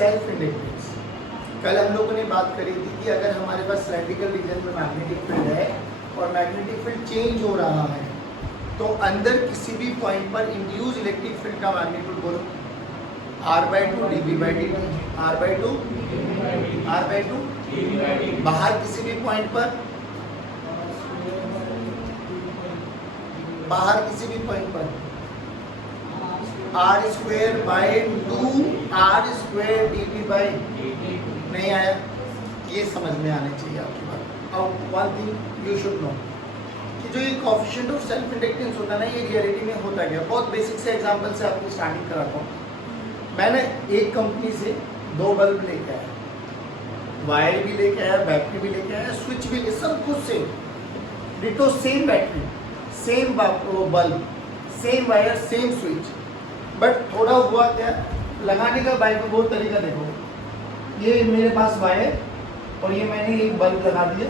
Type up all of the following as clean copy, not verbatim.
Self inductance. कल हम लोगों ने बात करी थी कि अगर हमारे पास सिलेंड्रिकल रीजन में मैग्नेटिक फील्ड है और मैग्नेटिक फील्ड चेंज हो रहा है तो अंदर किसी भी पॉइंट पर इंड्यूस इलेक्ट्रिक फील्ड का मैग्नीट्यूड बोलो r/2 dV/dt, r/2 r/2। बाहर किसी भी पॉइंट पर r²/2 r² dV/dt। नहीं आया? ये समझ में आने चाहिए आपकी बात। अब one thing you should know कि जो ये कोएफिशिएंट ऑफ सेल्फ इंडक्टेंस होता है ना, ये रियलिटी में होता क्या। बहुत बेसिक से एग्जांपल से आपको स्टार्टिंग कराता हूँ। मैंने एक कंपनी से 2 बल्ब लेके आया, वायर भी लेके आया, बैटरी भी लेके आया, स्विच भी ले, सब कुछ same, ditto same battery, same bulb, same wire, same switch. But थोड़ा हुआ क्या, लगाने का बाइक में बहुत तरीका देखो। ये मेरे पास वायर और ये मैंने एक बल्ब लगा दिया,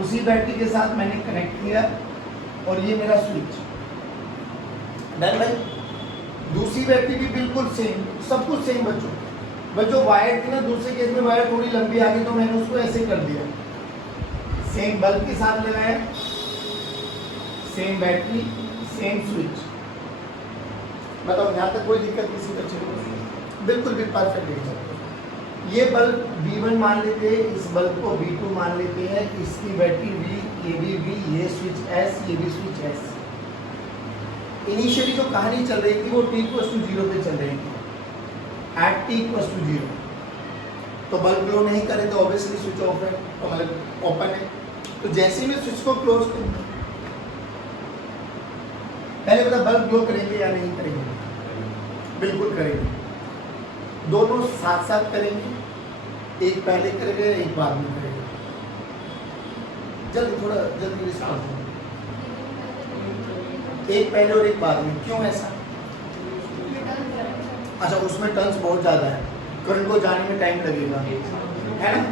उसी बैटरी के साथ मैंने कनेक्ट किया और ये मेरा स्विच डन भाई। दूसरी बैटरी भी बिल्कुल सेम, सब कुछ सेम बच्चों। बट जो वायर थी ना, दूसरे केस में वायर थोड़ी लंबी आ गई तो मैंने उसको ऐसे कर दिया, सेम बल्ब के साथ लगाया, सेम बैटरी, सेम स्विच। बताओ यहाँ तक कोई दिक्कत किसी बच्चे को? बिल्कुल भी परफेक्ट है। ये बल्ब B1 मान लेते हैं, इस बल्ब को B2 मान लेते हैं, इसकी बैटरी V, ये भी V, ये स्विच S, ये भी स्विच S। इनिशियली जो कहानी चल रही थी वो t=0 पे चल रही थी, एट t=0। तो बल्ब ग्लो नहीं करे तो ऑब्वियसली स्विच ऑफ है, तो मतलब ओपन है। तो जैसे मैं स्विच को क्लोज करूँ, पहले बता बल्ब ग्लो करेंगे या नहीं करेंगे? बिल्कुल करेंगे, दोनों साथ साथ करेंगे, एक पहले करेंगे एक बाद में करेंगे। जल्दी, थोड़ा जल्दी रिस्पॉन्स, एक पहले और एक बाद में। क्यों ऐसा? अच्छा, उसमें टर्न्स बहुत ज़्यादा है, करंट को जाने में टाइम लगेगा, है ना?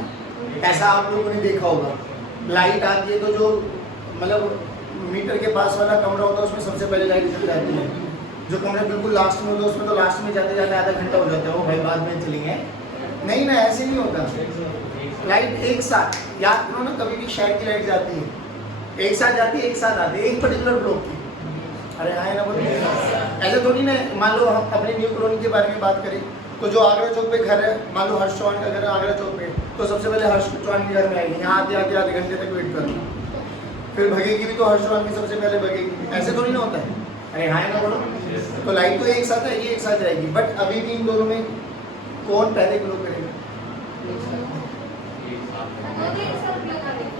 ऐसा आप लोगों ने देखा होगा, लाइट आती है तो जो मतलब मीटर के पास वाला कमरा होता है उसमें सबसे पहले लाइट जल जाती है। जो कमरा बिल्कुल लास्ट में होता है उसमें तो लास्ट में जाते जाते आधा घंटा हो जाता है, वो भाई बाद में चलेंगे। नहीं ना, ऐसे नहीं होता। लाइट एक साथ, याद करो ना, कभी भी शहर की लाइट जाती है, एक साथ जाती है, एक साथ आती है, एक पर्टिकुलर ब्लॉक की। अरे हाँ ना, बोलिए। ऐसे थोड़ी ना, मान लो हम अपने न्यू कॉलोनी के बारे में बात करें तो जो आगरा चौक पे घर है, मान लो हर्ष चौहान का घर है आगरा चौक पे, तो सबसे पहले हर्ष चौहान के घर में आएगी, यहाँ आते आते आधे घंटे तक वेट करना, फिर भगेगी भी तो हर्ष चौहान की सबसे पहले भगेगी। ऐसे थोड़ी ना होता है। अरे हाँ ना, बोलो। तो लाइट तो एक साथ है, ये एक साथ जाएगी, बट अभी भी इन दोनों में कौन पहले ग्लो करेगा?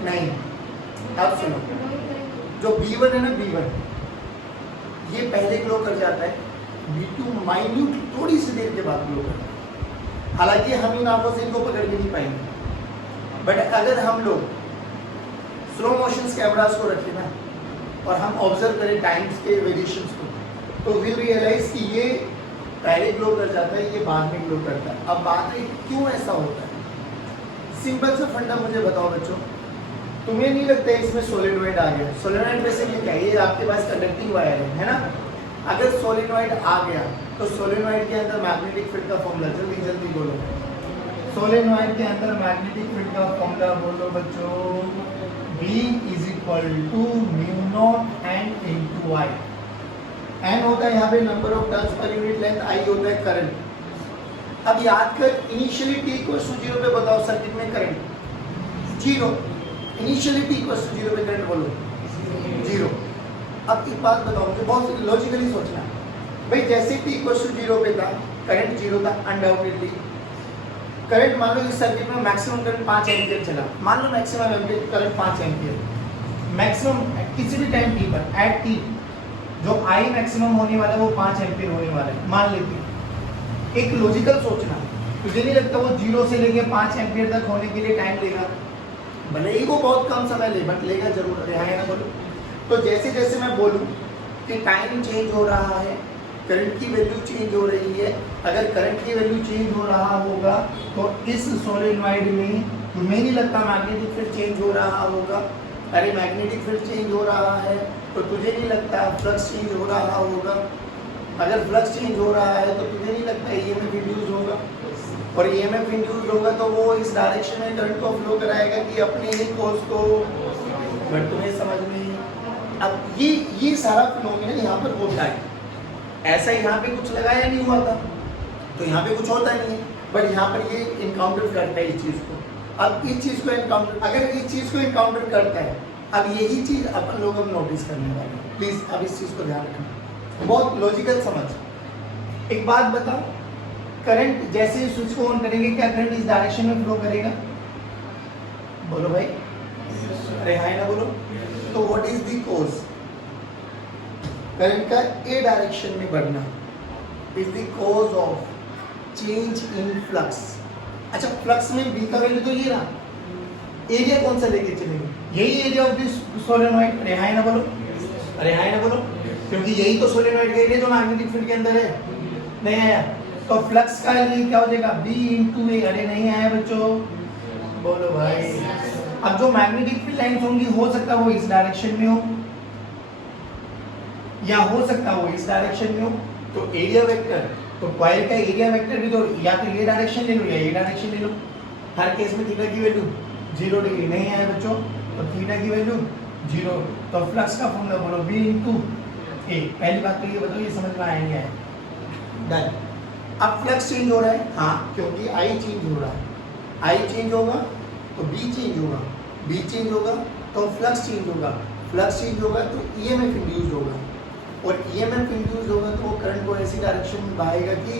नहीं। अब सुनो, जो B1 है ना, B1 ये पहले ग्लो कर जाता है, B2 माइन्यूट थोड़ी सी देर के बाद ग्लो करता है। हालांकि हम इन आंखों से इनको पकड़ भी नहीं पाएंगे, बट अगर हम लोग स्लो मोशन कैमरास को रखें ना और हम ऑब्जर्व करें टाइम्स के वेरिएशंस को, तो विल रियलाइज कि ये पहले ग्लो कर जाता है, ये बाद में ग्लो करता है। अब बात है क्यों ऐसा होता है? सिंपल सा फंडा मुझे बताओ बच्चों, तुम्हें नहीं लगता है इसमें सोलेनॉइड आ गया? सोलेनॉइड बेसिकली क्या है? ये आपके पास कंडक्टिंग वायर है ना? अगर सोलेनॉइड आ गया तो सोलेनॉइड के अंदर मैग्नेटिक फील्ड का फॉर्मूला, जल्दी जल्दी बोलो। सोलेनॉइड के अंदर मैग्नेटिक फील्ड का फॉर्मूला बोलो बच्चों, B = μ0 n × I। n होता है यहाँ पे number of turns per unit length, I होता है करंट। अब याद कर, इनिशियली t=0 पे बताओ सर्किट में करंट 0, इनिशियली t=0 पे करंट बोलो 0। अब एक बात बताओ मुझे, बहुत लॉजिकली सोचना भाई, जैसे t=0 पे था करंट 0 था, अनडाउटेडली करंट मान लो इस सर्किट में मैक्सिमम करंट 5 एम्पियर चला, मान लो maximum ampere current 5 ampere, maximum किसी भी टाइम t पर, एट t जो I मैक्सिमम होने वाला है वो 5 एम्पियर होने वाला है, मान लेते हैं। एक लॉजिकल सोचना, तुझे नहीं लगता वो 0 से लेके 5 एम्पियर तक होने के लिए टाइम लेगा? भले ही वो बहुत कम समय ले, बट लेगा जरूर, है ना? बोलो। तो जैसे जैसे मैं बोलूँ कि टाइम चेंज हो रहा है, करंट की वैल्यू चेंज हो रही है, अगर करंट की वैल्यू चेंज हो रहा होगा तो इस सोलेनॉइड में तुम्हें नहीं लगता मैग्नेटिक फील्ड चेंज हो रहा होगा? अरे मैग्नेटिक फील्ड चेंज हो रहा है तो तुझे नहीं लगता फ्लक्स चेंज हो रहा होगा? अगर फ्लक्स चेंज हो रहा है तो तुझे नहीं लगता ईएमएफ इंड्यूस होगा, और ईएमएफ इंड्यूस होगा तो वो इस डायरेक्शन में करंट को फ्लो कराएगा कि अपने ही कोर्स को। बट तुम्हें समझ में, अब ये सारा फिनोमिना यहाँ पर होता है। ऐसा यहाँ पे कुछ लगाया नहीं हुआ था तो यहाँ पे कुछ होता नहीं है, बट यहाँ पर ये इनकाउंटर करता है इस चीज़ को। अब इस चीज़ को इनकाउंटर, अगर इस चीज़ को इनकाउंटर करता है, अब यही चीज़ अपन लोग अब नोटिस करने वाले हैं। प्लीज़ अब इस चीज़ को ध्यान रखना, बहुत लॉजिकल समझ। एक बात बताओ, करंट जैसे स्विच को ऑन करेंगे क्या करंट इस डायरेक्शन में फ्लो करेगा? बोलो भाई, अरे हाय ना बोलो। तो what is the cause? Current का ए डायरेक्शन में बढ़ना is the cause of change in flux. अच्छा, फ्लक्स में बी का वैल्यू तो ये रहा, एरिया कौन सा लेके चलेंगे? यही एरिया ऑफ दिस सोलेनॉइड। अरे हाय ना बोलो, अरे हाय ना बोलो, क्योंकि यही तो सोलेनॉइड का एरिया जो मैग्नेटिक फील्ड के अंदर है। नहीं आया तो फ्लक्स का लिए क्या हो जाएगा? B इंटू ए। अरे नहीं आया बच्चों, बोलो भाई। अब जो मैग्नेटिक फील्ड लाइंस होंगी, हो सकता है वो इस डायरेक्शन में हो या हो सकता है वो इस डायरेक्शन में हो। तो एरिया वेक्टर, तो कॉइल का एरिया वेक्टर भी तो या तो ये डायरेक्शन ले लो या ये डायरेक्शन ले लो। हर केस में थीटा की वैल्यू 0 डिग्री। नहीं आया बच्चों, तो थीटा की वैल्यू 0। तो फ्लक्स का फॉर्मूला बोलो B इंटू ए। पहली बात तो ये बताओ, ये समझ में आया नहीं आया? डन। अब फ्लक्स चेंज हो रहा है, हाँ, क्योंकि आई चेंज हो रहा है। आई चेंज होगा तो बी चेंज होगा, बी चेंज होगा तो फ्लक्स चेंज होगा, फ्लक्स चेंज होगा तो ईएमएफ इंड्यूस होगा, और ईएमएफ इंड्यूस होगा तो वो करंट को ऐसी डायरेक्शन में बहाएगा कि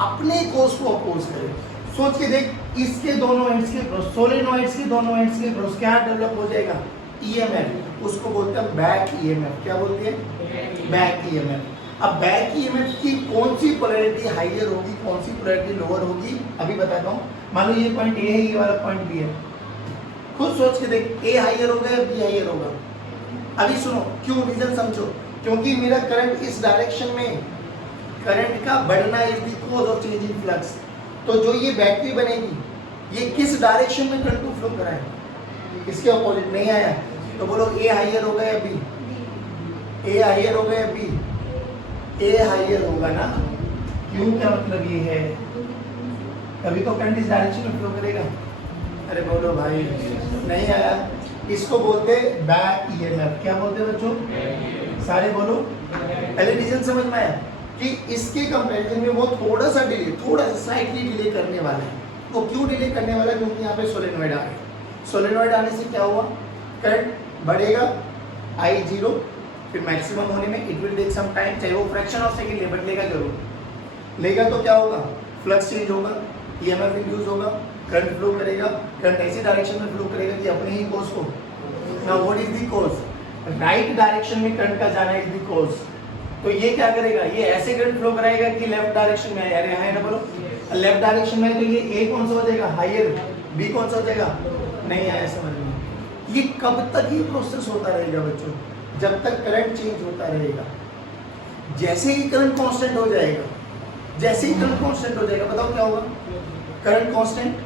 अपने कोर्स को अपोज करे। सोच के देख, इसके दोनों एंड्स के सोलेनॉइड्स के दोनों एंड्स के क्रॉस क्या डेवलप हो जाएगा? ईएमएफ। उसको बोलते हैं बैक ईएमएफ। क्या बोलते हैं? Back EMF. अब बैक ईएमएफ की कौन सी पोलैरिटी हाइयर होगी, कौन सी पोलैरिटी लोअर होगी, अभी बताता हूँ। मान लो ये पॉइंट ए है, ये वाला पॉइंट बी है। खुद सोच के देख, ए हाइयर होगा या बी हाइयर होगा? अभी सुनो, क्यों, रीजन समझो। क्योंकि मेरा करंट इस डायरेक्शन में, करंट का बढ़ना is the cause of change in flux. तो जो ये बैटरी बनेगी, ये किस डायरेक्शन में करंट को फ्लो कराएगा? इसके अपोजिट। नहीं आया तो बोलो ए हाइयर होगा या बी? ए हाइयर होगा या बी? ए हाइयर होगा ना। क्यों, क्या मतलब ये है? कभी तो करंट इस डायरेक्शन में फ्लो करेगा। अरे बोलो भाई, नहीं आया। इसको बोलते बैक ईएमएफ। क्या बोलते हैं बच्चों? सारे बोलो। पहले रीजन समझ में आया कि इसके कंपैरिजन में वो थोड़ा सा डिले, थोड़ा सा स्लाइटली डिले करने वाला है। वो क्यों डिले करने वाला है? क्योंकि यहाँ पे सोलेनॉइड आ गया। सोलेनॉइड आने से क्या हुआ? करंट बढ़ेगा I0, फिर मैक्सिमम होने में it will take some time, चाहे वो फ्रैक्शन ऑफ सेकंड ले, बट लेगा जरूर। लेगा तो क्या होगा? फ्लक्स चेंज होगा, ईएमएफ इंड्यूस होगा, करंट फ्लो करेगा। करंट ऐसी डायरेक्शन में फ्लो करेगा कि अपने ही कोर्स को। Now what is the cause? Right direction में करंट का जाना इज द कॉज। तो ये क्या करेगा? ये ऐसे करंट फ्लो कराएगा कि लेफ्ट डायरेक्शन में आए। अरे हाय ना बोलो, लेफ्ट डायरेक्शन में तो ये ए कौन सा हो जाएगा? हायर। बी कौन सा हो जाएगा? नहीं आया समझ में? ये कब तक ये प्रोसेस होता रहेगा बच्चों? जब तक करंट चेंज होता रहेगा। जैसे ही करंट कांस्टेंट हो जाएगा, जैसे ही करंट कांस्टेंट हो जाएगा, बताओ क्या होगा? Current constant,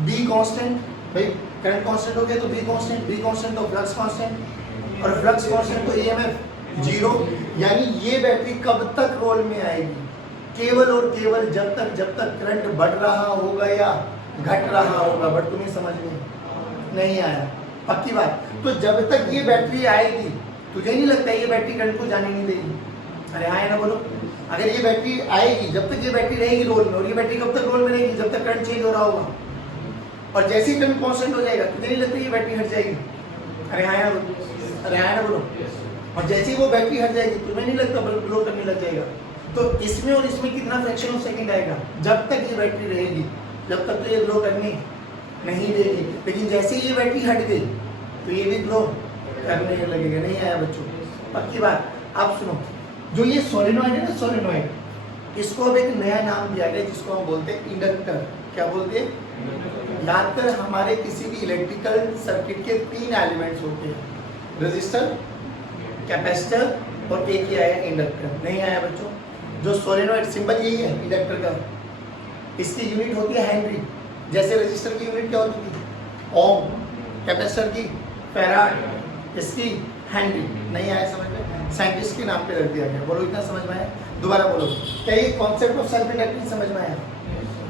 be constant. भाई करंट कांस्टेंट हो गया तो बी कांस्टेंट, बी कांस्टेंट तो फ्लक्स कांस्टेंट, और फ्लक्स कांस्टेंट तो ईएमएफ 0। यानी ये बैटरी कब तक रोल में आएगी? केवल और केवल जब तक करंट बढ़ रहा होगा या घट रहा होगा। बट तुम्हें समझ में नहीं आया? पक्की बात। तो जब तक ये बैटरी आएगी, तुझे नहीं लगता ये बैटरी करंट को जाने नहीं देगी? अरे हाँ ना बोलो। अगर ये बैटरी आएगी, जब तक ये बैटरी रहेगी रोल में, और ये बैटरी कब तक रोल में रहेगी? जब तक करंट चेंज हो रहा होगा। और जैसे ही करंट कांस्टेंट हो जाएगा, तुझे नहीं लगता ये बैटरी हट जाएगी? अरे हाँ ना बोलो, अरे हाँ ना बोलो। और जैसे ही वो बैटरी हट जाएगी, तुम्हें नहीं लगता बल्ब ग्लो करने लग जाएगा? तो इसमें और इसमें कितना फ्रैक्शन ऑफ सेकंड आएगा? जब तक ये बैटरी रहेगी, जब तक तो ये ग्लो करनी नहीं देगी। लेकिन जैसे ही ये बैटरी हट गई तो ये भी ग्लो करने लगेगा। नहीं आया बच्चों? पक्की बात। आप सुनो, जो ये सोलेनॉइड है ना, सोलेनॉइड, इसको अब एक नया नाम दिया गया जिसको हम बोलते हैं इंडक्टर। क्या बोलते हैं? याद कर, हमारे किसी भी इलेक्ट्रिकल सर्किट के 3 एलिमेंट्स होते हैं, रेजिस्टर, कैपेसिटर और एक ही आया इंडक्टर। नहीं आया बच्चों? जो सोलेनॉइड सिंबल यही है इंडक्टर का। इसकी यूनिट होती है हेनरी। जैसे रेजिस्टर की यूनिट क्या होती थी? ओम। कैपेसिटर की फैराड। इसकी हैंडल नहीं आया समझ में, साइंटिस्ट के नाम पे रख दिया गया। बोलो इतना समझ में आया? दोबारा बोलो, क्या ये कॉन्सेप्ट ऑफ सेल्फ इंडक्टेंस समझ में आया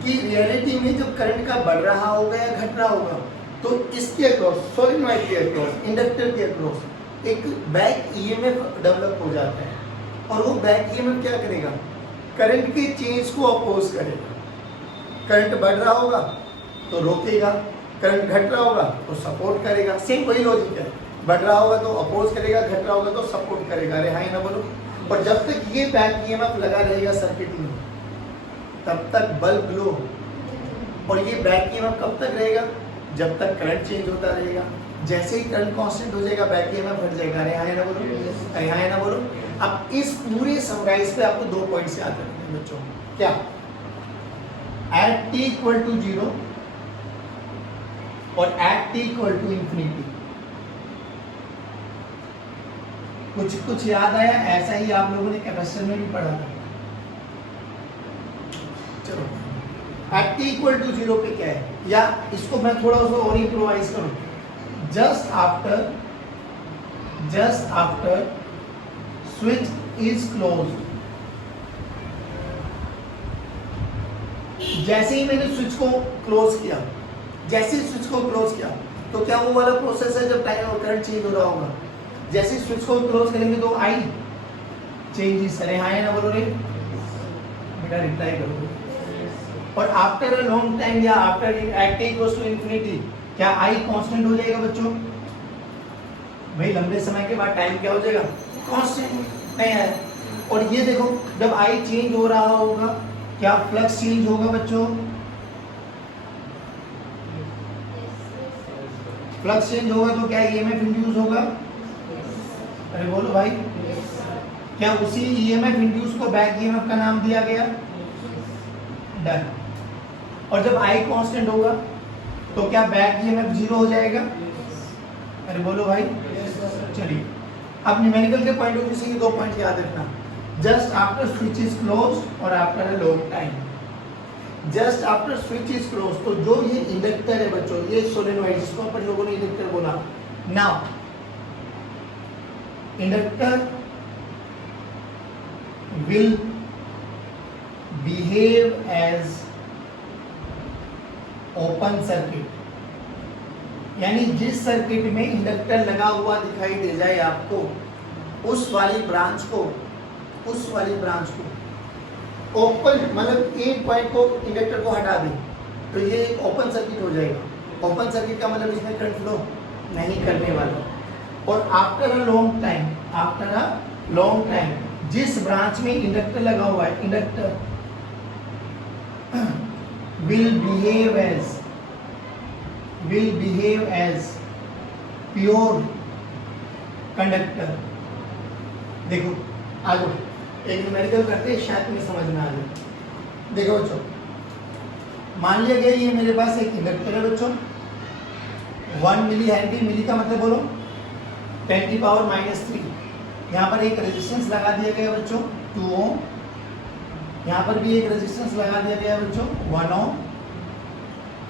कि रियलिटी में जब करंट का बढ़ रहा होगा या घट रहा होगा तो इसके अक्रॉस, सोलेनॉइड के अक्रॉस, इंडक्टर के अक्रॉस एक बैक ईएमएफ डेवलप हो जाता है और वो बैक ईएमएफ क्या करेगा? करंट के चेंज को अपोज करेगा। करंट बढ़ रहा होगा तो रोकेगा, करंट घट रहा होगा तो सपोर्ट करेगा। सेम वही लॉजिक है, बढ़ रहा होगा तो अपोज करेगा, घट रहा होगा तो सपोर्ट करेगा। अरे हाँ ना बोलो। और जब तक ये बैक ईएमएफ लगा रहेगा सर्किट में तब तक बल्ब ग्लो। और ये बैक ईएमएफ कब तक रहेगा? जब तक करंट चेंज होता रहेगा। जैसे ही करंट कांस्टेंट हो जाएगा बैक ईएमएफ हट जाएगा। अरे हाँ ना बोलो, अरे हाँ ना बोलो। अब इस पूरे समराइज पे आपको 2 पॉइंट्स याद रखने हैं बच्चों। क्या? एट t इक्वल टू 0 और at t equal to infinity. कुछ याद आया? ऐसा ही आप लोगों ने कैपेसिटर में भी पढ़ा था। चलो, एट t इक्वल टू 0 पे क्या है? या इसको मैं थोड़ा सा और इम्प्रोवाइज करूं। Just after switch is closed, जैसे ही मैंने स्विच को क्लोज किया, जैसे ही स्विच को क्लोज किया तो क्या वो वाला प्रोसेस है जब टाइम और करंट चेंज हो रहा होगा? जैसे ही स्विच को क्लोज करेंगे तो आई चेंजेस। अरे हाँ ना बोलो रे बेटा, रिप्लाई करो। और आफ्टर अ लॉन्ग टाइम या after at t equals to infinity क्या आई कांस्टेंट हो जाएगा बच्चों? भाई लंबे समय के बाद टाइम क्या हो जाएगा? कांस्टेंट नहीं है। और ये देखो जब आई चेंज हो रहा होगा क्या फ्लक्स चेंज होगा बच्चों? फ्लक्स चेंज होगा तो क्या ईएमएफ इंड्यूस होगा? अरे बोलो भाई, क्या उसी ईएमएफ इंड्यूस को बैक ईएमएफ का नाम दिया गया? डन। और जब आई कांस्टेंट होगा तो क्या बैक ईएमएफ 0 हो जाएगा? अरे बोलो भाई। चलिए अब न्यूमेरिकल के पॉइंट ऑफ व्यू से ये 2 पॉइंट याद रखना। Just after switch is closed और after a long time. Just after switch is closed तो जो ये इंडक्टर है बच्चों, ये सोलेनॉइड जिसको अपन लोगों ने इंडक्टर बोला। Now inductor will behave as open circuit, यानी जिस सर्किट में इंडक्टर लगा हुआ दिखाई दे जाए आपको, उस वाली ब्रांच को ओपन, मतलब एक पॉइंट को इंडक्टर को हटा दें तो ये एक ओपन सर्किट हो जाएगा। ओपन सर्किट का मतलब इसमें करंट फ्लो नहीं करने वाला। और आफ्टर अ लॉन्ग टाइम जिस ब्रांच में इंडक्टर लगा हुआ है, inductor will behave as pure conductor। देखो आगे एक न्यूमेरिकल करते हैं, शायद तुम्हें समझ में आ जाए। देखो बच्चों, मान लिया गया ये मेरे पास एक इंडक्टर है बच्चों, 1 मिली हेनरी, मिली का मतलब बोलो 10⁻⁻3। यहाँ पर एक रेजिस्टेंस लगा दिया गया बच्चों 2 ओम, यहाँ पर भी एक रेजिस्टेंस लगा दिया गया बच्चों 1 ओम,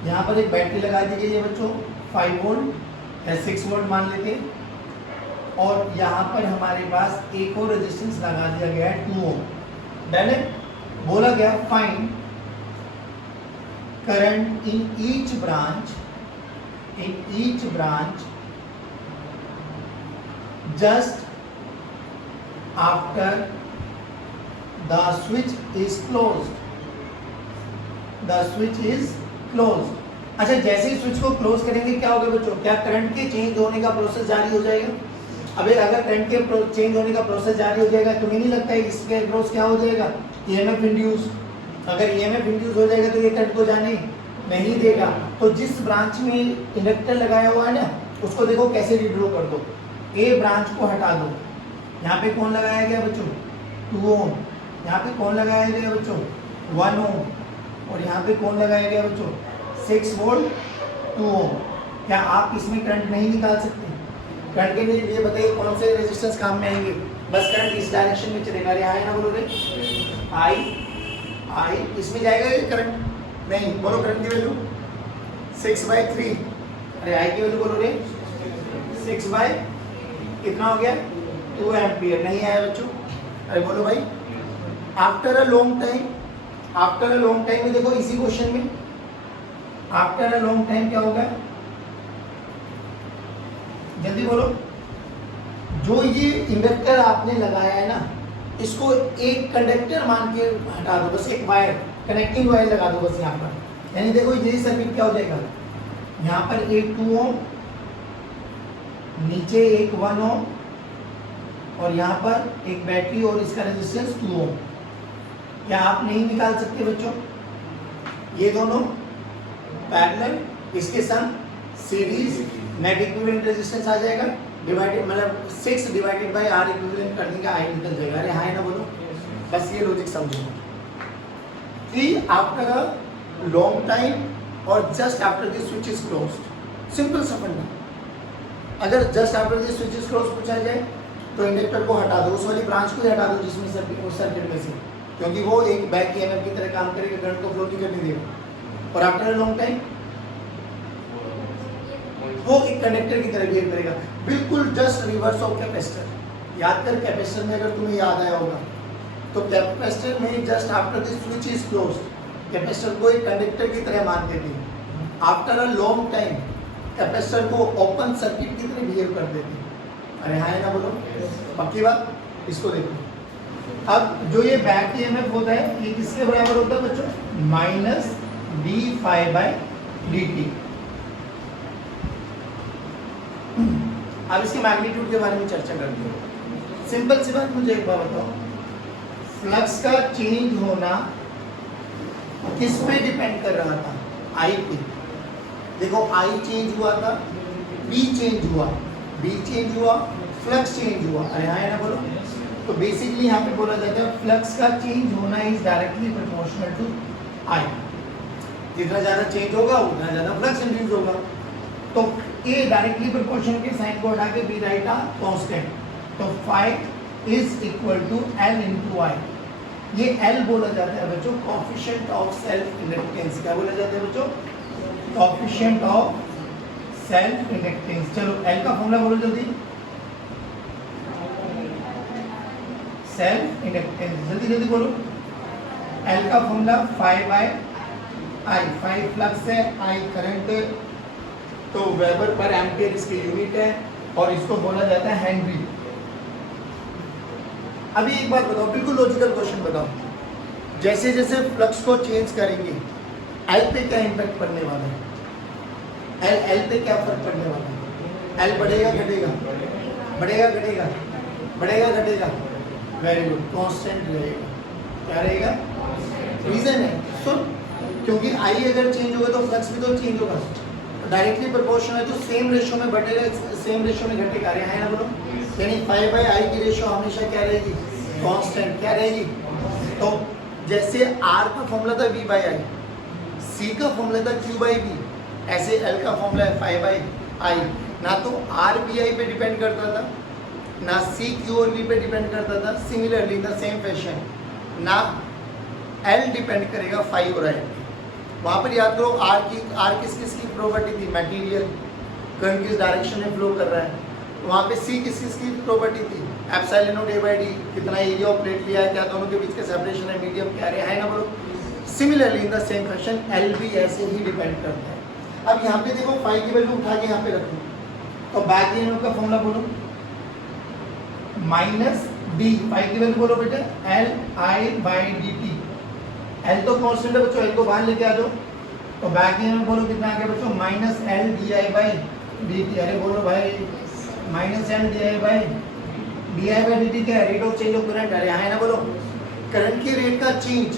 यहाँ पर एक बैटरी लगा दी गई है बच्चों 5 वोल्ट या 6 वोल्ट मान लेते, और यहाँ पर हमारे पास एक और रेजिस्टेंस लगा दिया गया है 2 ओम। डायरेक्ट बोला गया find current in each branch just after the switch is closed। अच्छा, जैसे ही स्विच को क्लोज करेंगे क्या होगा बच्चों? क्या करंट के चेंज होने का प्रोसेस जारी हो जाएगा? अबे अगर करंट के चेंज होने का प्रोसेस जारी हो जाएगा तुम्हें नहीं लगता है इसके अक्रॉस क्या हो जाएगा? EMF induce. अगर ईएमएफ इंड्यूस हो जाएगा तो ये करंट को जाने नहीं देगा। तो जिस ब्रांच में इंडक्टर लगाया हुआ है ना, उसको देखो कैसे रिड्रॉ कर दो। ए ब्रांच को हटा दो। यहाँ पे कौन लगाया गया बच्चों? 2 ओम। यहाँ पे कौन लगाया गया बच्चों? 1 ओम। और यहाँ पे कौन लगाया गया बच्चों? 6 वोल्ट 2 ओम। क्या आप इसमें करंट नहीं निकाल सकते? करंट के लिए ये बताइए कौन से रेजिस्टेंस काम में आएंगे? बस करंट इस डायरेक्शन में चलेगा। अरे आए ना बोलो रे, आई इसमें जाएगा ये करंट? नहीं, बोलो करंट की वैल्यू 6/3। अरे आई की वैल्यू बोलो रे 6/3। कितना हो गया 2 एम्पियर। नहीं आया बच्चों? अरे बोलो भाई। आफ्टर अ लॉन्ग टाइम में देखो इसी क्वेश्चन में आफ्टर अ लॉन्ग टाइम क्या होगा, जल्दी बोलो। जो ये इंडक्टर आपने लगाया है ना, इसको एक कंडक्टर मान के हटा दो, बस एक वायर, कनेक्टिंग वायर लगा दो बस यहाँ पर। यानी देखो ये सर्किट क्या हो जाएगा, यहाँ पर एक 2 ओम, नीचे एक 1 ओम, और यहाँ पर एक बैटरी और इसका रेजिस्टेंस 2 ओम। क्या आप नहीं निकाल सकते बच्चों? ये दोनों पैरेलल, इसके संग सीरीज, नेट इक्विवेलेंट रेजिस्टेंस आ जाएगा, डिवाइडेड मतलब 6 डिवाइडेड बाय आर इक्विवेलेंट कर देंगे, आई निकल जाएगा। अरे हाँ ना बोलो, बस ये लॉजिक समझो कि आफ्टर अ लॉन्ग टाइम और just after the switch is closed, simple सा फंडा। अगर just after the switch is closed पूछा जाए तो इंडक्टर को हटा दो, उस वाली ब्रांच को ही हटा दो जिसमें सर्किट में से, क्योंकि वो एक बैक ईएमएफ की तरह काम करेगा, करंट को फ्लो नहीं करने देगा। और आफ्टर अ लॉन्ग टाइम वो एक कंडक्टर की तरह बिहेव करेगा, बिल्कुल जस्ट रिवर्स ऑफ कैपेसिटर। याद कर, कैपेसिटर में अगर तुम्हें याद आया होगा तो कैपेसिटर में just after the switch is closed capacitor को एक कंडक्टर की तरह मानते थे। After a long time capacitor को ओपन सर्किट की तरह बिहेव कर देते। अरे हाँ ना बोलो, पक्की बात। इसको देखो, अब जो ये बैक ईएमएफ होता है ये किसके बराबर होता है बच्चों, माइनस d∅dt। अब इसके मैग्नीट्यूड के बारे में चर्चा करते हैं। सिंपल सी बात, मुझे एक बात बताओ, फ्लक्स का चेंज होना किस पे डिपेंड कर रहा था, आई पे। देखो आई चेंज हुआ था, बी चेंज हुआ, फ्लक्स चेंज हुआ। अरे हाँ ना बोलो। तो बेसिकली यहाँ पे बोला जाता है फ्लक्स का चेंज होना इज डायरेक्टली प्रोपोर्शनल टू आई। जितना ज्यादा चेंज होगा उतना ज्यादा फ्लक्स इंड्यूस होगा। तो ए डायरेक्टली प्रोपोर्शनल के साइन को हटा के बी राइट आ कांस्टेंट, तो phi is equal to L into I. ये एल बोला जाता है बच्चों कोएफिशिएंट ऑफ सेल्फ इंडक्टेंस। क्या बोला जाता है बच्चों, कोएफिशिएंट ऑफ सेल्फ इंडक्टेंस। चलो एल का फॉर्मूला बोलो जल्दी, सेल्फ इंडक्टेंस जल्दी जल्दी बोलो। एल का फॉर्मूला फाई बाय आई, फाई फ्लक्स है, आई करंट है, तो वेबर पर एम्पियर इसकी यूनिट है, और इसको बोला जाता है हेनरी। अभी एक बात बताओ, बिल्कुल लॉजिकल क्वेश्चन बताओ, जैसे जैसे फ्लक्स को चेंज करेंगे एल पे क्या इम्पैक्ट पड़ने वाला है, एल पे क्या फर्क पड़ने वाला है, एल बढ़ेगा घटेगा, बढ़ेगा घटेगा, बढ़ेगा घटेगा, वेरी गुड, कांस्टेंट रहेगा। क्या रहेगा, रीजन है सुन, क्योंकि आई अगर चेंज होगा तो फ्लक्स भी तो चेंज होगा, डायरेक्टली प्रोपोर्शनल है, तो सेम रेशियो में बढ़ेगा, सेम रेशियो में घटेगा। अरे है ना बोलो, यानी फाई बाई आई की रेशियो हमेशा क्या रहेगी, कांस्टेंट। क्या रहेगी, तो जैसे आर का फॉर्मूला था वी बाई आई, सी का फॉर्मूला था क्यू बाई बी, ऐसे एल का फॉर्मूला है फाई बाई आई। ना तो आर बी आई पे डिपेंड करता था, ना सी क्यू और बी पे डिपेंड करता था, similarly in the same fashion ना एल डिपेंड करेगा फाई और आई। वहाँ पर याद करो आर किस की प्रॉपर्टी थी, मटेरियल, करंट किस डायरेक्शन में फ्लो कर रहा है। वहाँ पे सी किस की प्रॉपर्टी थी, epsilon not a by D, कितना एरिया ऑफ प्लेट लिया है, क्या दोनों के बीच का सेपरेशन है, मीडियम क्या है ना बोलो। Similarly in the same fashion L भी ऐसे ही डिपेंड करता है। अब यहाँ पे देखो फाई की वैल्यू उठा के यहाँ पे रखो, तो बैक ईएमएफ का फॉर्मूला बोलो, माइनस डी, फाई की वैल्यू बोलो बेटा L I by D T. L तो कांस्टेंट है बच्चों, एल को बाहर लेके आ जाओ, तो बैक ईएमएफ बोलो कितना आ गया बच्चों, minus L D I by D T. अरे बोलो भाई, minus L D I by D T क्या है, rate of change of current. अरे है ना बोलो, करंट के रेट का चेंज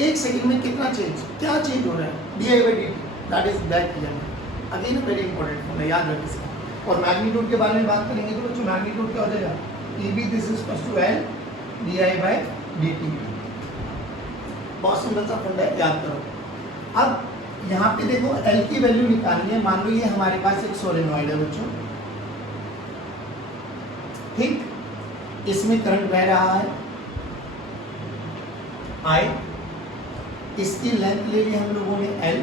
एक सेकंड में कितना चेंज, क्या चेंज हो रहा है, D I by D T, that is back EMF. Again very important formula, याद रखिए। और मैग्नीट्यूड के बारे में बात करेंगे तो बच्चों मैग्नीट्यूड क्या हो जाएगा, E B this is equal to L D I by D T. बहुत सिंपल सा फंडा है, याद करो। अब यहाँ पे देखो एल की वैल्यू निकालनी है, मान लो ये हमारे पास एक सोलेनॉइड है बच्चों, ठीक, इसमें करंट बह रहा है आई, इसकी लेंथ ले ली हम लोगों ने एल,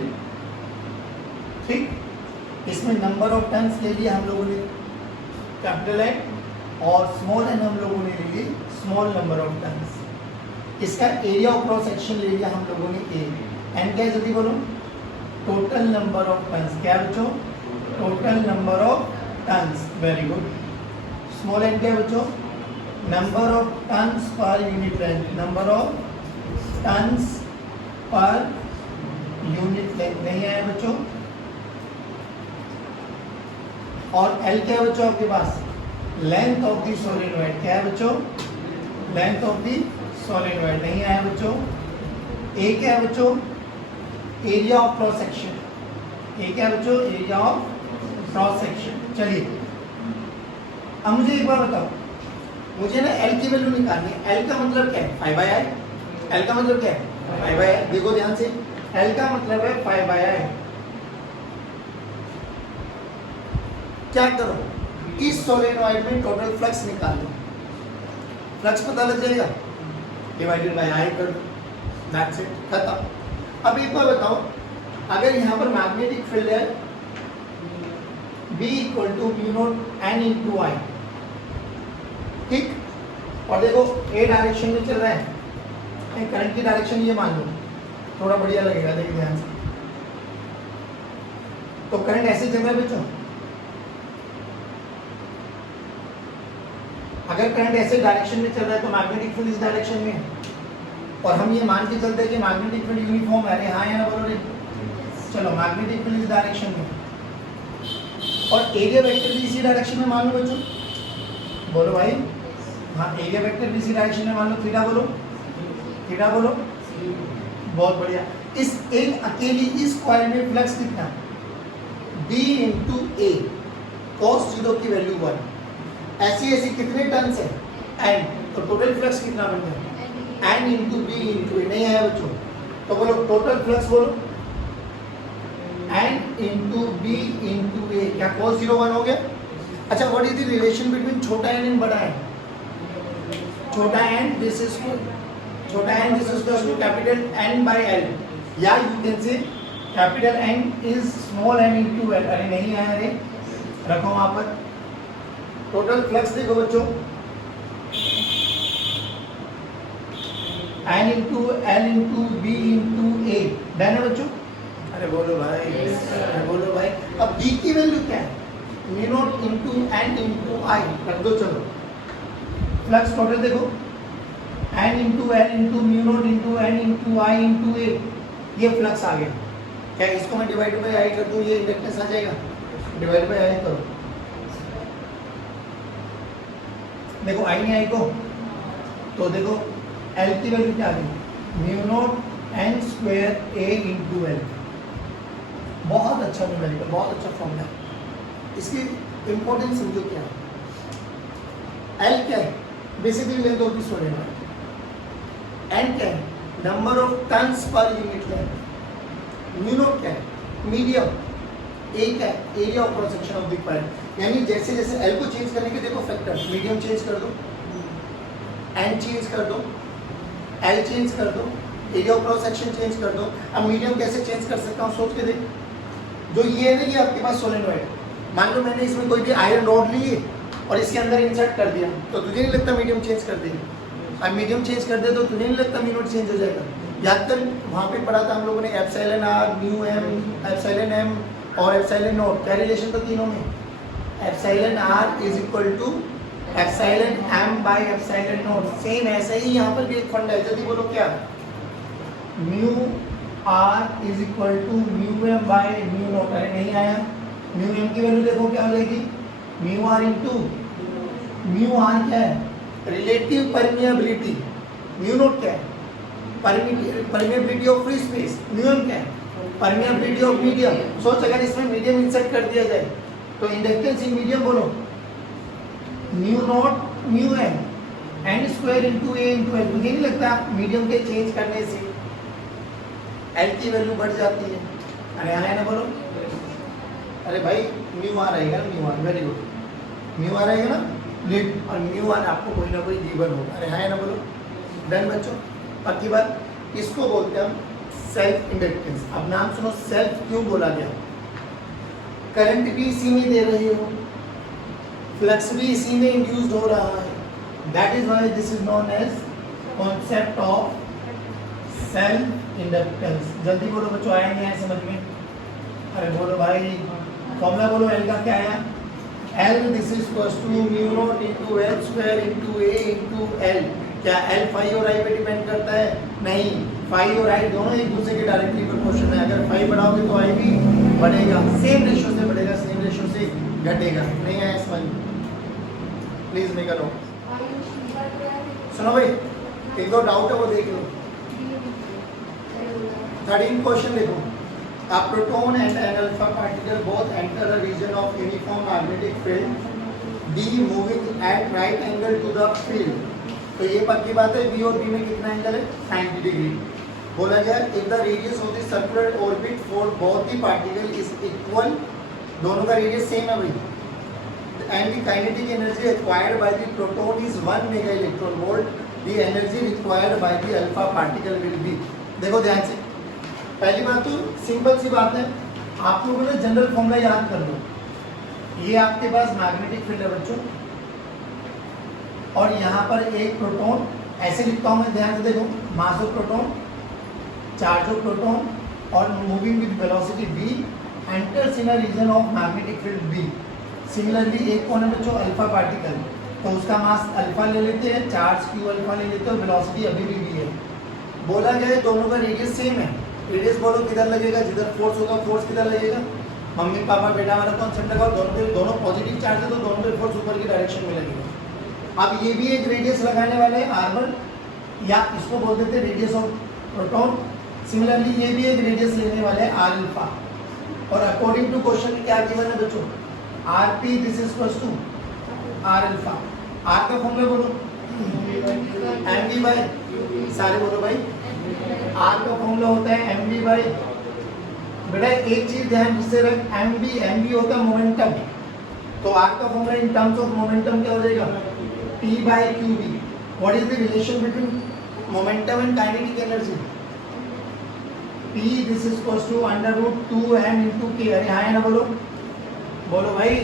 ठीक, इसमें नंबर ऑफ टर्न्स ले लिया हम लोगों ने कैपिटल एन, और स्मॉल एन हम लोगों ने ले ली स्मॉल नंबर ऑफ टर्न्स। इसका एरिया ऑफ क्रॉस सेक्शन ले लिया हम लोगों ने ए। एन क्या है जल्दी बोलो? Total number of turns. क्या बच्चों? Total number of turns. Very good. Small N क्या है बच्चों? Number of turns per unit length. Number of turns per unit length नहीं आया बच्चों। और एल क्या है बच्चों आपके पास? Length of the solenoid. क्या है बच्चों? लेंथ ऑफ द सोलेनॉइड नहीं आया बच्चों। ए क्या है बच्चों? Area of cross section. A क्या है बच्चों? Area of cross section. चलिए अब मुझे एक बार बताओ, मुझे ना एल की वैल्यू निकालनी है। एल का मतलब क्या है? 5/i। एल का मतलब क्या है? 5/i। देखो ध्यान से, एल का मतलब है 5/i। क्या करो, इस सोलेनॉइड में टोटल फ्लक्स निकाल लो। फ्लक्स पता लग जाएगा, डिवाइडेड बाय आई कर दो, दैट्स इट, खत्म। अब एक बार बताओ, अगर यहाँ पर मैग्नेटिक फील्ड है B equal to mu naught N into I, ठीक, और देखो ए डायरेक्शन में चल रहा है, करंट की डायरेक्शन ये मान लो, थोड़ा बढ़िया लगेगा, देखिए ध्यान से। तो करंट ऐसे चल रहा है बच्चों, अगर करंट ऐसे डायरेक्शन में चल रहा है तो मैग्नेटिक फील्ड इस डायरेक्शन में है, और हम ये मान के चलते हैं कि मैग्नेटिक फील्ड यूनिफॉर्म है। अरे हाँ या ना बोलो रे? चलो, मैग्नेटिक फील्ड इस डायरेक्शन में, और एरिया वेक्टर भी इसी डायरेक्शन में मान लो बच्चों। बोलो भाई, हाँ, एरिया वेक्टर भी इसी डायरेक्शन में मान लो। थीटा बोलो, थीटा बोलो, बहुत बढ़िया। इस एक अकेली इस कॉइल में फ्लक्स कितना? B इंटू ए, cos 0 की वैल्यू 1। ऐसी ऐसी कितने टर्न्स है? n, तो टोटल फ्लक्स कितना बन गया? n into B into A. नहीं आया बच्चों, तो बोलो टोटल फ्लक्स बोलो n into B into A. क्या cos 0 1 हो गया? अच्छा, what is the relation between छोटा n एंड बड़ा n? छोटा n this is to capital N by L, या you can say capital N is small n into L। अरे नहीं आया रे, रखो वहां पर। टोटल फ्लक्स देखो बच्चों, N into L into B into A, done है बच्चों? अरे बोलो भाई, अरे बोलो भाई। अब B की वैल्यू क्या है? Mu naught into N into I, रख दो। चलो, फ्लक्स टोटल देखो, N into L into mu naught into N into I into A, ये फ्लक्स आ गया। क्या इसको मैं डिवाइड बाय आई कर दूं, ये इंडक्टेंस आ जाएगा? डिवाइड बाय आई करो, देखो आई नहीं आई को, तो देखो L की वैल्यू क्या आ गई? Mu naught N square A into L। बहुत अच्छा न्यूमेरिकल, बहुत अच्छा फॉर्मूला। इसकी इंपॉर्टेंस समझो क्या है। L क्या है? Basically length of the solenoid. N क्या है? Number of turns per unit length. Mu naught क्या है? मीडियम। A क्या है? Area of cross section of the coil. यानी जैसे जैसे L को चेंज करने के देखो फैक्टर, मीडियम चेंज कर दो, N चेंज कर दो, L चेंज कर दो, area of cross section change कर दो। अब मीडियम कैसे चेंज कर सकता हूँ, सोच के देख। जो ये है ना, ये आपके पास सोलेनॉइड, मान लो मैंने इसमें कोई भी आयरन रॉड ली और इसके अंदर इंसर्ट कर दिया, तो तुझे नहीं लगता मीडियम चेंज कर देगी? अब मीडियम चेंज कर दे तो तुझे नहीं लगता म्यू नॉट चेंज हो जाएगा? याद कर, वहाँ पे पढ़ा था हम लोगों ने epsilon r, mu m, epsilon m और एप्सिलॉन नॉट। क्या रिलेशन था तीनों में? Epsilon r is equal to epsilon m by epsilon nought. Same ऐसा ही यहाँ पर भी एक फंडा है, जल्दी बोलो क्या? Mu r is equal to mu m by mu nought. अरे नहीं आया, म्यू m की वैल्यू देखो क्या हो जाएगी? Mu r into mu r क्या है? Relative permeability. म्यू नॉट क्या है? Permeability of free space. Mu m क्या है? Permeability of medium. सोच, अगर इसमें मीडियम इंसर्ट कर दिया जाए तो इंडक्टेंस इन मीडियम बोलो mu naught mu m N square into A into L। मुझे नहीं लगता मीडियम के चेंज करने से L की वैल्यू बढ़ जाती है? अरे हाँ ना बोलो, अरे भाई म्यू आर आएगा ना, mu R, very good, mu R आएगा ना, लिट, और म्यू आर आपको कोई ना कोई गिवन होगा। अरे हाँ ना बोलो, डन बच्चों। पक्की बात, इसको बोलते हैं हम सेल्फ इंडक्टेंस। अब नाम सुनो, सेल्फ क्यों बोला गया? करंट भी इसी में दे रहे हो, फ्लक्स भी इसी में इंड्यूस्ड हो रहा है. That is why this is known as concept of self inductance. जल्दी बोलो बच्चों, आया नहीं आया समझ में? अरे बोलो भाई, फॉर्मूला बोलो. एल का क्या आया? L this is equals to mu naught into L square into A into L. क्या L phi और I पे डिपेंड करता है? नहीं, phi और I दोनों एक दूसरे के डायरेक्टली प्रोपोर्शनल है. अगर phi बढ़ाओगे तो I भी बढ़ेगा, सेम रेशियो से बढ़ेगा, सेम रेशियो से घटेगा. नहीं आया समझ? Please make a note. सुनो भाई, एक दो डाउट है वो देख लो. 13 क्वेश्चन देखो. A proton and an alpha particle both enter a region of uniform magnetic field B moving at right angle to the field. तो ये पक्की बात है, B और B में कितना एंगल है? 90 डिग्री. बोला गया if the radius of the circular orbit for both the particle is equal, दोनों का रेडियस सेम है भाई, and the kinetic energy required by the proton is 1 mega electron volt, the energy required by the alpha particle will be. देखो ध्यान से, पहली बात तो सिंपल सी बात है, आप लोगों ने जनरल फॉर्मूला याद कर लो. ये आपके पास मैग्नेटिक फील्ड है बच्चों, और यहाँ पर एक प्रोटॉन, ऐसे लिखता हूँ मैं, ध्यान से देखो, mass of proton, charge of proton और moving with velocity v enters in a region of magnetic field b. Similarly एक कौन है बच्चों? Alpha particle. तो उसका मास अल्फा ले लेते हैं, चार्ज q अल्फा ले लेते हैं, और वेलोसिटी अभी भी v है. बोला गया है दोनों का रेडियस सेम है. रेडियस बोलो किधर लगेगा? जिधर फोर्स होगा फोर्स किधर लगेगा? मम्मी पापा बेटा वाला कॉन्सेप्ट लगाओ. दोनों पॉजिटिव चार्ज है तो दोनों पे फोर्स ऊपर की डायरेक्शन में लगेगा. अब ये भी एक रेडियस लगाने वाले हैं R1, या इसको बोल देते हैं रेडियस ऑफ प्रोटॉन. सिमिलरली ये भी एक रेडियस लेने वाले हैं R अल्फा. और अकॉर्डिंग टू क्वेश्चन में क्या गिवन है बच्चों? RP this is equals to R alpha. R का फॉर्मूला बोलो, mv बाय, सारे बोलो भाई. R का फॉर्मूला होता है mv बाय, बेटा एक चीज ध्यान से रख, mv होता है मोमेंटम. तो R का formula in terms of momentum क्या हो जाएगा? P by qb. What is the relation between momentum and kinetic energy? P this is equals to √2m into k. अरे हाँ है ना, बोलो बोलो भाई.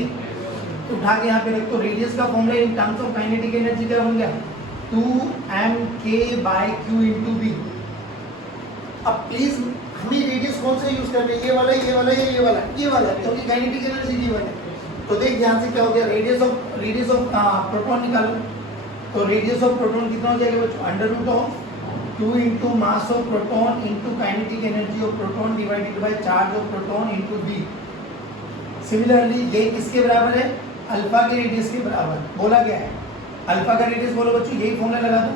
तो उठा के यहाँ पे रख. तो रेडियस का formula in terms of kinetic energy क्या बन गया? 2mk by q into b. अब प्लीज हमें रेडियस कौन सा यूज करना है? ये वाला, ये वाला, ये वाला, ये वाला, क्योंकि काइनेटिक एनर्जी गिवन है. तो देख ध्यान से क्या हो गया, रेडियस ऑफ प्रोटॉन निकालो. तो रेडियस ऑफ प्रोटॉन कितना हो जाएगा बच्चों? √2 into mass of proton into kinetic energy of proton divided by charge of proton into b. Similarly ये किसके बराबर है? अल्फा के रेडियस के बराबर. बोला गया है अल्फा का रेडियस, बोलो बच्चों यही फॉर्मूला लगा दो.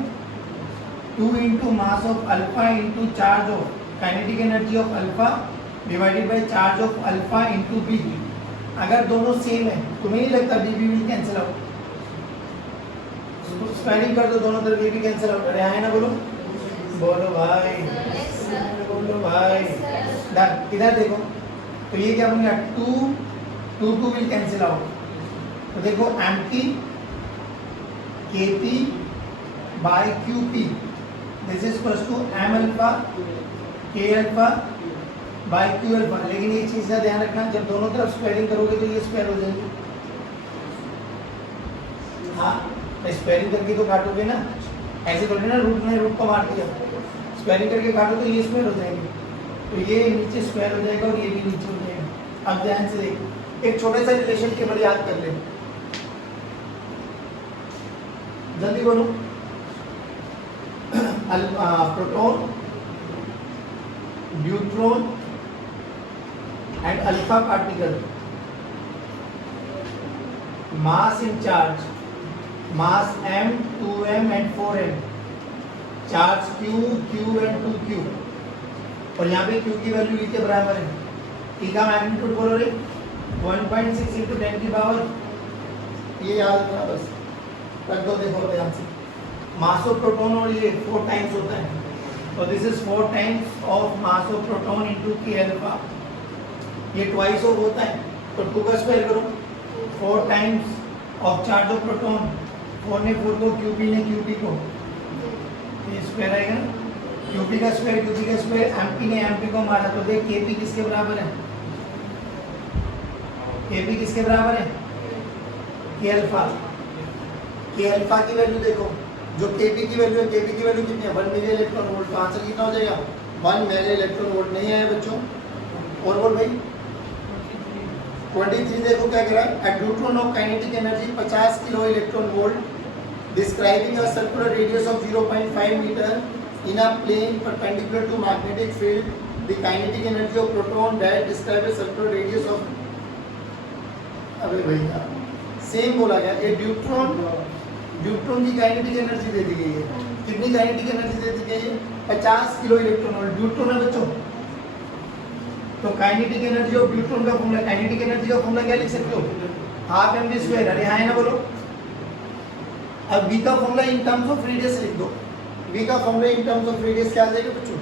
2 into mass of alpha into charge of kinetic energy of alpha divided by charge of alpha into B. अगर दोनों सेम है, तुम्हें नहीं लगता B B will cancel out? Squaring कर दो दोनों तरफ, बी बी कैंसिल आउट. अरे आए ना, बोलो बोलो भाई, बोलो भाई. इधर देखो, तो ये क्या बन गया? 2 विल कैंसिल आउट. तो देखो empty kp by qp this is equals to m alpha k alpha by q alpha. लेकिन एक चीज का ध्यान रखना, जब दोनों तरफ स्क्वायरिंग करोगे तो ये स्क्वायर हो जाएगी. हाँ, स्क्वायरिंग करके तो काटोगे ना, ऐसे करोगे ना, रूट को मार दिया, स्क्वायरिंग करके काटो तो ये स्क्वायर हो जाएगी. तो ये नीचे स्क्वायर हो जाएगा और ये भी नीचे हो जाएगा. अब ध्यान से देखो, एक छोटे सा रिलेशन केवल याद कर ले, जल्दी बोलो. Proton, neutron and alpha particle, mass in charge, mass m, 2m and 4m, charge q, q and 2q. और यहाँ पे q की वैल्यू e के बराबर है. e का मैग्नीट्यूड बोलो रे, 1.6 into 10 की पावर. ये याद रखना बस, रख दो. देखो ध्यान से, मास ऑफ प्रोटॉन और ये 4 टाइम्स होता है. तो this is 4 times of mass of proton into k alpha. ये ट्वाइस ऑफ होता है, तो 2 का स्क्वायर करो. 4 times of charge of proton, 4 ने 4 को, qp ने qp को, ये स्क्वायर आएगा ना. qp का स्क्वायर, mp ने mp को मारा. तो देख kp किसके बराबर है? Kp किसके बराबर है? K alpha. K अल्फा की वैल्यू देखो, जो Kp की वैल्यू है, Kp की वैल्यू कितनी है? 1 मेगा इलेक्ट्रॉन वोल्ट। तो आंसर कितना हो जाएगा? 1 मेगा इलेक्ट्रॉन वोल्ट। नहीं आया बच्चों? और बोल भाई 23 देखो क्या कह रहा है? A neutron of kinetic energy 50 kilo electron volt describing a circular radius of 0.5 meter in a plane perpendicular to magnetic field. The kinetic energy of proton that describe a circular radius of अबे भैया same बोला गया। ये deuteron की kinetic energy दे दी गई है। कितनी kinetic energy दे दी गई है? 50 किलो इलेक्ट्रॉन वोल्ट। ड्यूट्रॉन है बच्चों, तो काइनेटिक एनर्जी ऑफ ड्यूट्रॉन का फॉर्मूला, काइनेटिक एनर्जी का फॉर्मूला क्या लिख सकते हो? Half mv square. अरे हाँ है ना, बोलो। अब v का formula in terms of radius लिख दो। v का formula in terms of radius क्या आ जाएगा बच्चों?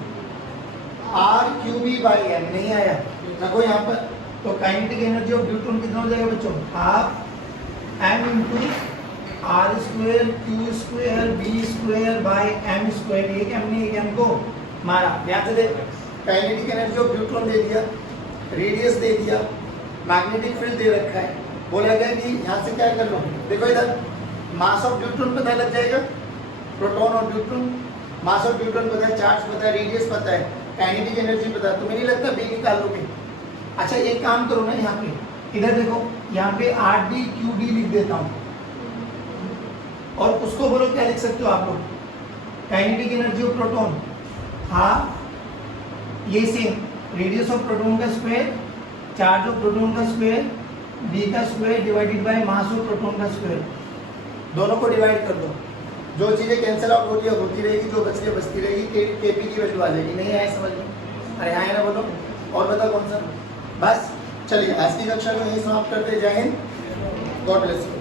r cube by m। नहीं आया देखो यहाँ पर, तो काइनेटिक एनर्जी ऑफ ड्यूट्रॉन कितना हो जाएगा बच्चों? Half m into R square Q square B square by m square. एक m ने एक m को मारा। ध्यान से देख, काइनेटिक एनर्जी ऑफ ड्यूट्रॉन दे दिया, रेडियस दे दिया, मैग्नेटिक फील्ड दे रखा है। बोला गया कि यहाँ से क्या कर लो, देखो इधर मास ऑफ ड्यूट्रॉन पता लग जाएगा, प्रोटॉन और न्यूट्रॉन। मास ऑफ न्यूट्रॉन पता है, चार्ज पता है, रेडियस पता है, काइनेटिक एनर्जी पता है। तुम्हें नहीं लगता बी निकाल लोगे? अच्छा एक काम करो ना, यहाँ पे इधर देखो, यहाँ पे आर डी क्यू डी लिख देता हूँ और उसको बोलो क्या लिख सकते हो आप लोग? Kinetic energy of proton half ये सेम रेडियस ऑफ प्रोटॉन का स्क्वायर, चार्ज ऑफ प्रोटॉन का स्क्वायर, डी का square divided by mass of proton का स्क्वायर। दोनों को डिवाइड कर दो, जो चीजें कैंसिल आउट होती है होती रहेगी, जो बचती है बचती रहेगी। केपी की वैल्यू आ जाएगी। नहीं आया समझ में? अरे आया ना, बोलो। और बता कौन सा? बस चलिए आज की कक्षा में यही समाप्त करते। जय हिंद, गॉड ब्लेस यू।